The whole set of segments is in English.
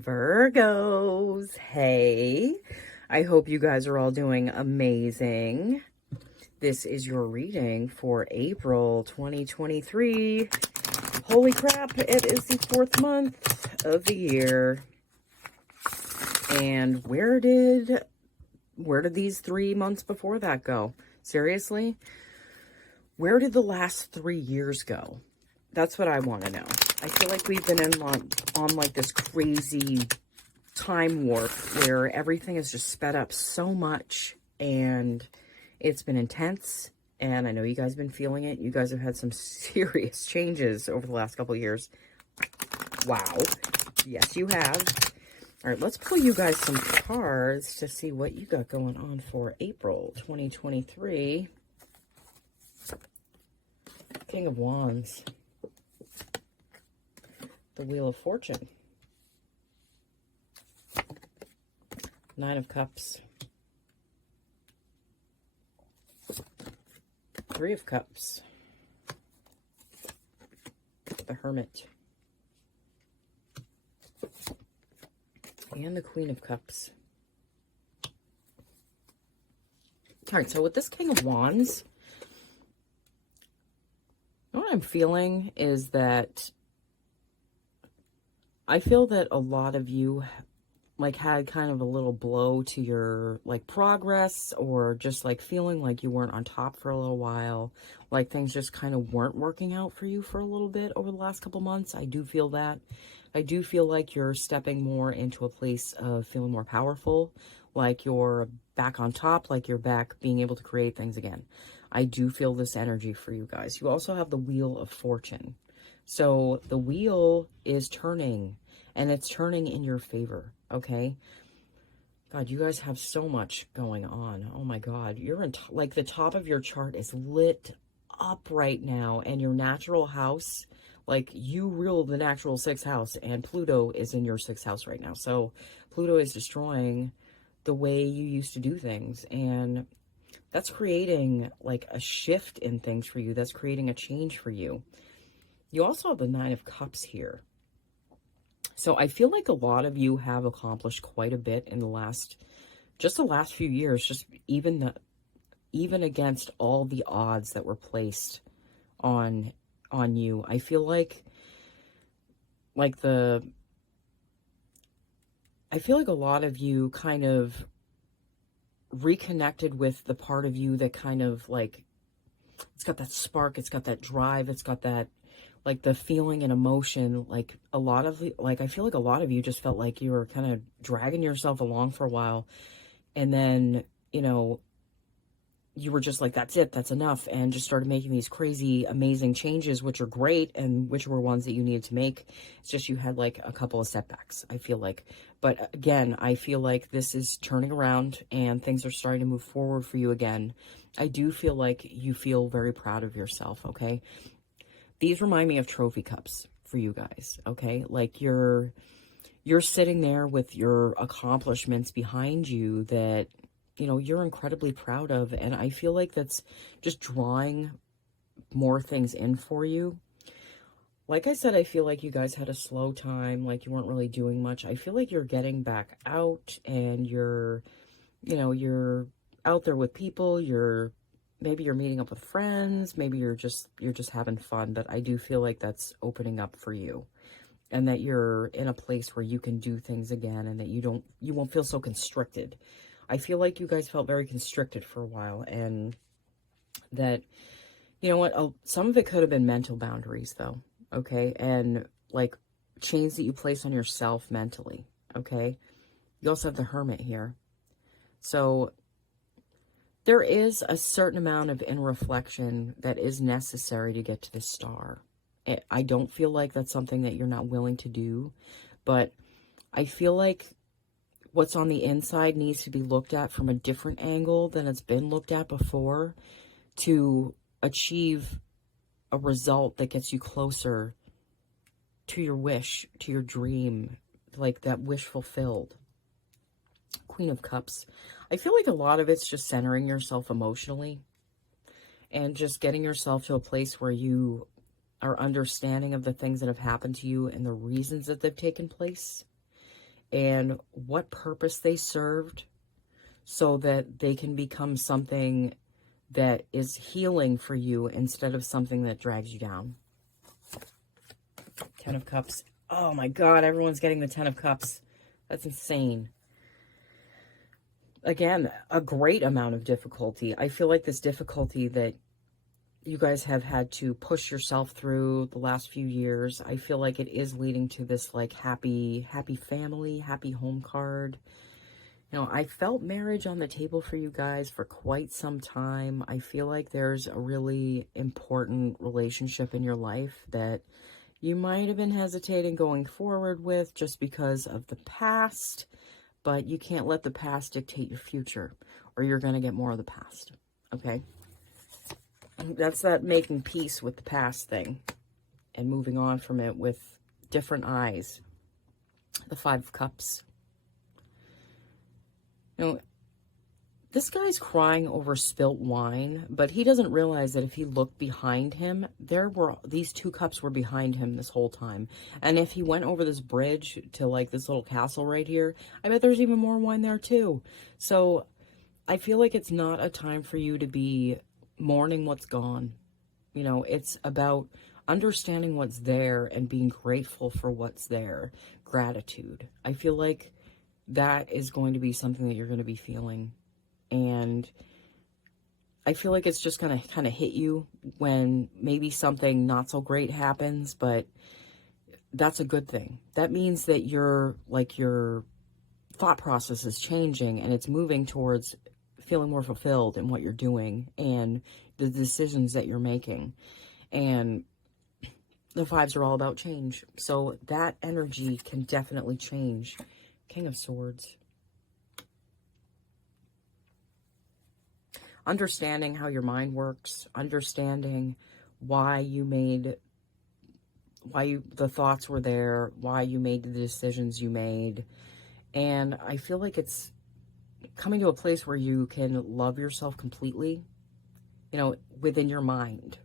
Virgos, hey, I hope you guys are all doing amazing. This is your reading for April 2023. Holy crap, it is the 4th month of the year. And where did these 3 months before that go? Seriously? Where did the last 3 years go? That's what I want to know. I feel like we've been on like this crazy time warp where everything is just sped up so much, and it's been intense. And I know you guys have been feeling it. You guys have had some serious changes over the last couple of years. Wow. Yes, you have. All right, let's pull you guys some cards to see what you got going on for April 2023. King of Wands. The Wheel of Fortune. 9 of Cups. 3 of Cups. The Hermit. And the Queen of Cups. All right, so with this King of Wands, what I'm feeling is that I feel that a lot of you like had kind of a little blow to your like progress, or just like feeling like you weren't on top for a little while, like things just kind of weren't working out for you for a little bit over the last couple months. I do feel that. I do feel like you're stepping more into a place of feeling more powerful, like you're back on top, like you're back being able to create things again. I do feel this energy for you guys. You also have the Wheel of Fortune. So the wheel is turning, and it's turning in your favor, okay? God, you guys have so much going on. Oh my God. You're in, like the top of your chart is lit up right now, and your natural house, like you rule the natural 6th house, and Pluto is in your 6th house right now. So Pluto is destroying the way you used to do things, and that's creating like a shift in things for you. That's creating a change for you. You also have the 9 of Cups here. So I feel like a lot of you have accomplished quite a bit in the last few years, just even against all the odds that were placed on you. I feel like a lot of you kind of reconnected with the part of you that kind of like, it's got that spark, it's got that drive, it's got that like the feeling and emotion. Like a lot of I feel like a lot of you just felt like you were kind of dragging yourself along for a while, and then, you know, you were just like, that's it, that's enough, and just started making these crazy amazing changes, which are great, and which were ones that you needed to make. It's just you had like a couple of setbacks, I feel like. But again, I feel like this is turning around and things are starting to move forward for you again. I do feel like you feel very proud of yourself, okay? These remind me of trophy cups for you guys, okay? Like you're sitting there with your accomplishments behind you that, you know, you're incredibly proud of. And I feel like that's just drawing more things in for you. Like I said, I feel like you guys had a slow time, like you weren't really doing much. I feel like you're getting back out, and you're out there with people. Maybe you're meeting up with friends, maybe you're just having fun, but I do feel like that's opening up for you, and that you're in a place where you can do things again, and that you won't feel so constricted. I feel like you guys felt very constricted for a while, and that, you know what, some of it could have been mental boundaries though, okay? And like chains that you place on yourself mentally, okay? You also have the Hermit here. So there is a certain amount of inner reflection that is necessary to get to the star. I don't feel like that's something that you're not willing to do, but I feel like what's on the inside needs to be looked at from a different angle than it's been looked at before, to achieve a result that gets you closer to your wish, to your dream, like that wish fulfilled. Queen of Cups. I feel like a lot of it's just centering yourself emotionally and just getting yourself to a place where you are understanding of the things that have happened to you and the reasons that they've taken place. and what purpose they served so that they can become something that is healing for you instead of something that drags you down. 10 of Cups. Oh my God, everyone's getting the 10 of Cups. That's insane. Again, a great amount of difficulty. I feel like this difficulty that you guys have had to push yourself through the last few years, I feel like it is leading to this like happy family, happy home card. You know, I felt marriage on the table for you guys for quite some time. I feel like there's a really important relationship in your life that you might have been hesitating going forward with just because of the past, but you can't let the past dictate your future or you're going to get more of the past, okay? That's that making peace with the past thing and moving on from it with different eyes. The 5 of Cups. You know, this guy's crying over spilt wine, but he doesn't realize that if he looked behind him, these 2 cups were behind him this whole time. And if he went over this bridge to like this little castle right here, I bet there's even more wine there too. So I feel like it's not a time for you to be mourning what's gone. You know, it's about understanding what's there and being grateful for what's there. Gratitude. I feel like that is going to be something that you're going to be feeling. And I feel like it's just going to kind of hit you when maybe something not so great happens, but that's a good thing. That means that your thought process is changing and it's moving towards feeling more fulfilled in what you're doing and the decisions that you're making. And the 5s are all about change. So that energy can definitely change. King of Swords. Understanding how your mind works, understanding the thoughts were there, why you made the decisions you made. And I feel like it's coming to a place where you can love yourself completely, you know, within your mind.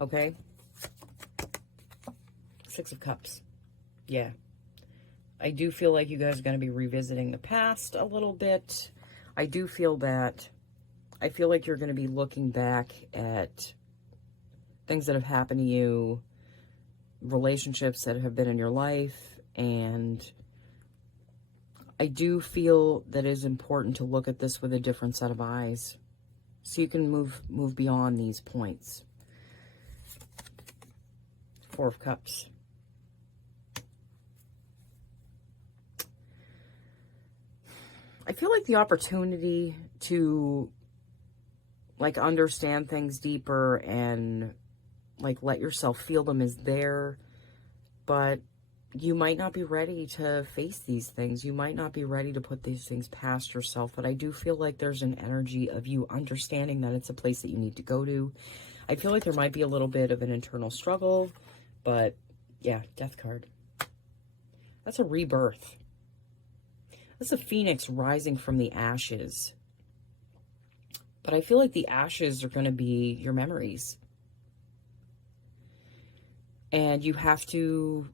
Okay? 6 of Cups. Yeah. I do feel like you guys are going to be revisiting the past a little bit. I feel like you're going to be looking back at things that have happened to you, relationships that have been in your life, and I do feel that it is important to look at this with a different set of eyes so you can move beyond these points. 4 of Cups. I feel like the opportunity to like understand things deeper and like let yourself feel them is there, but you might not be ready to face these things. You might not be ready to put these things past yourself, but I do feel like there's an energy of you understanding that it's a place that you need to go to. I feel like there might be a little bit of an internal struggle, but yeah, Death card. That's a rebirth. That's a phoenix rising from the ashes. But I feel like the ashes are going to be your memories. And you have to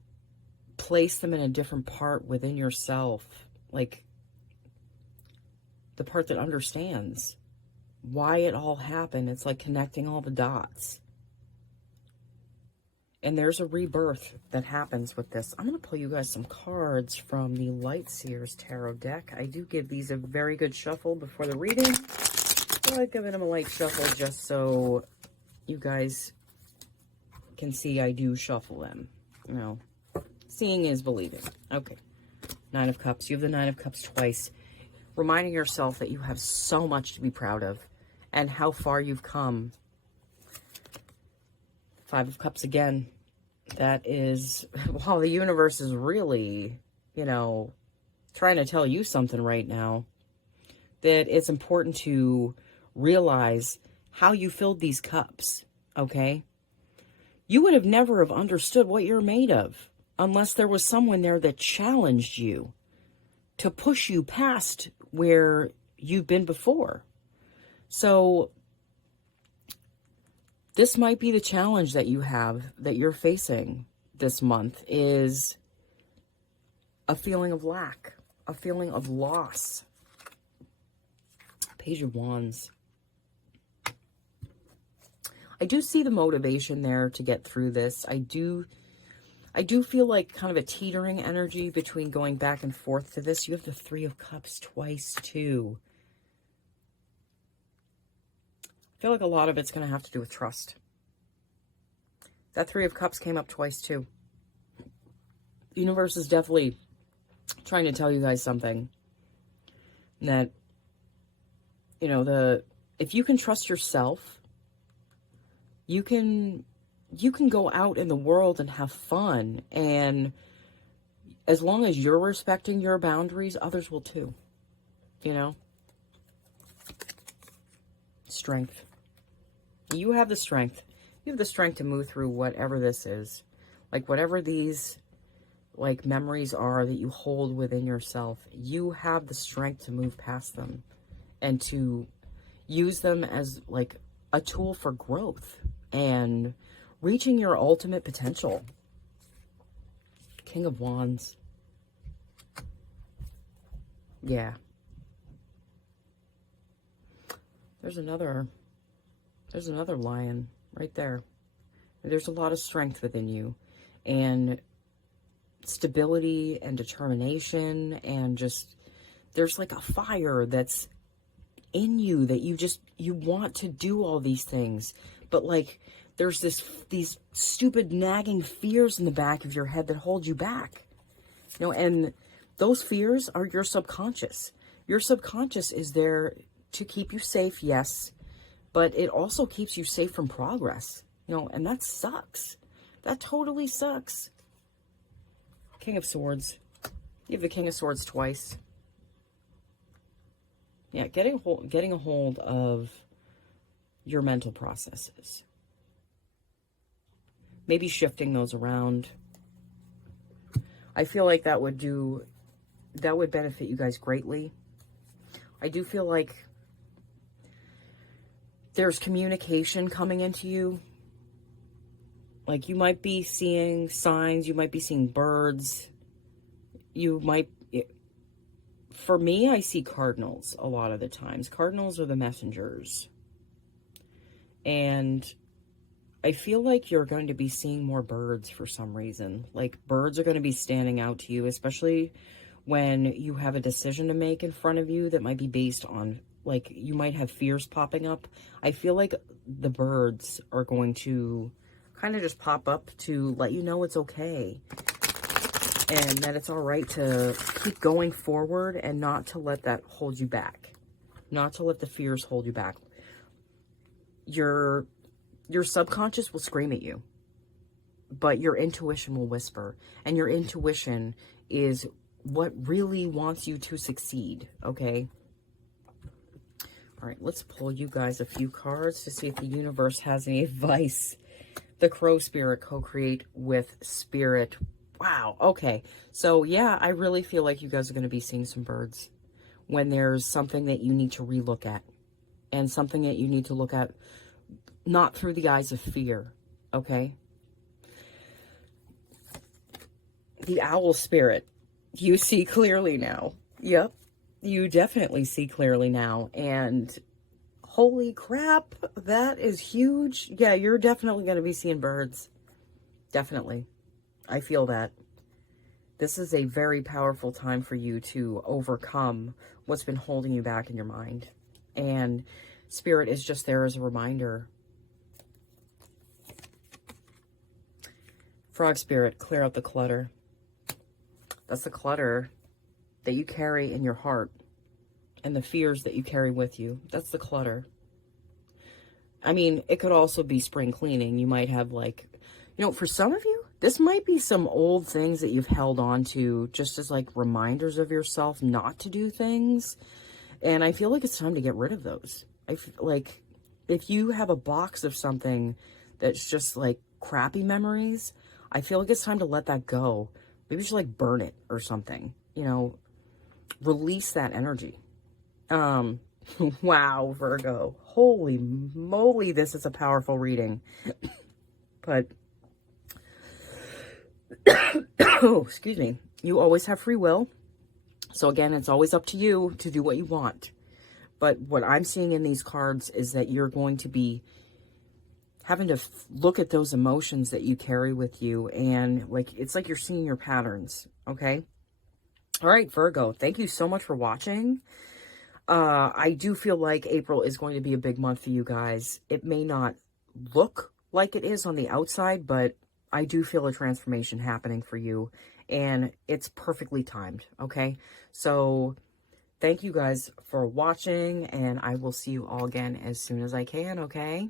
place them in a different part within yourself. Like the part that understands why it all happened. It's like connecting all the dots. And there's a rebirth that happens with this. I'm going to pull you guys some cards from the Light Seers Tarot deck. I do give these a very good shuffle before the reading. So I give them a light shuffle just so you guys can see I do shuffle them. You know, seeing is believing. Okay. 9 of Cups. You have the 9 of Cups twice. Reminding yourself that you have so much to be proud of and how far you've come. 5 of Cups again. That is, well, the universe is really, you know, trying to tell you something right now. That it's important to realize how you filled these cups, okay? You would have never have understood what you're made of unless there was someone there that challenged you to push you past where you've been before. So this might be the challenge that you have, that you're facing this month, is a feeling of lack, a feeling of loss. Page of Wands. I do see the motivation there to get through this. I do feel like kind of a teetering energy between going back and forth to this. You have the Three of Cups twice, too. I feel like a lot of it's going to have to do with trust. That Three of Cups came up twice, too. The universe is definitely trying to tell you guys something. That, you know, if you can trust yourself, you can go out in the world and have fun. And as long as you're respecting your boundaries, others will too. You know? Strength. You have the strength. You have the strength to move through whatever this is. Like whatever these like memories are that you hold within yourself. You have the strength to move past them and to use them as like a tool for growth and reaching your ultimate potential. King of Wands. Yeah. There's another lion right there. There's a lot of strength within you and stability and determination, and just there's like a fire that's in you that you want to do all these things, but like there's these stupid nagging fears in the back of your head that hold you back, you know, and those fears are your subconscious. Your subconscious is there to keep you safe, yes, but it also keeps you safe from progress, you know, and that sucks. That totally sucks. King of Swords. You have the King of Swords twice. Yeah, getting a hold of your mental processes. Maybe shifting those around. I feel like that would benefit you guys greatly. I do feel like there's communication coming into you. Like you might be seeing signs, you might be seeing birds. For me, I see cardinals a lot of the times. Cardinals are the messengers. And I feel like you're going to be seeing more birds for some reason. Like birds are going to be standing out to you, especially when you have a decision to make in front of you that might be based on, like, you might have fears popping up. I feel like the birds are going to kind of just pop up to let you know it's okay. And that it's all right to keep going forward and not to let that hold you back. Not to let the fears hold you back. Your subconscious will scream at you, but your intuition will whisper. And your intuition is what really wants you to succeed, okay? All right, let's pull you guys a few cards to see if the universe has any advice. The Crow Spirit, co-create with Spirit. Wow, okay. So, yeah, I really feel like you guys are going to be seeing some birds when there's something that you need to relook at. And something that you need to look at not through the eyes of fear, okay? The Owl Spirit. You see clearly now. Yep, you definitely see clearly now. And holy crap, that is huge. Yeah, you're definitely going to be seeing birds. Definitely. I feel that. This is a very powerful time for you to overcome what's been holding you back in your mind. And Spirit is just there as a reminder. Frog Spirit, clear out the clutter. That's the clutter that you carry in your heart and the fears that you carry with you. That's the clutter. I mean, it could also be spring cleaning. You might have, like, you know, for some of you, this might be some old things that you've held on to just as like reminders of yourself not to do things. And I feel like it's time to get rid of those. I feel like if you have a box of something that's just like crappy memories, I feel like it's time to let that go. Maybe just like burn it or something, you know, release that energy. Wow, Virgo. Holy moly, this is a powerful reading. But, oh, excuse me. You always have free will. So again, it's always up to you to do what you want. But what I'm seeing in these cards is that you're going to be having to look at those emotions that you carry with you. And like, it's like you're seeing your patterns. Okay. All right, Virgo, thank you so much for watching. I do feel like April is going to be a big month for you guys. It may not look like it is on the outside, but I do feel a transformation happening for you, and it's perfectly timed, okay? So thank you guys for watching, and I will see you all again as soon as I can, okay?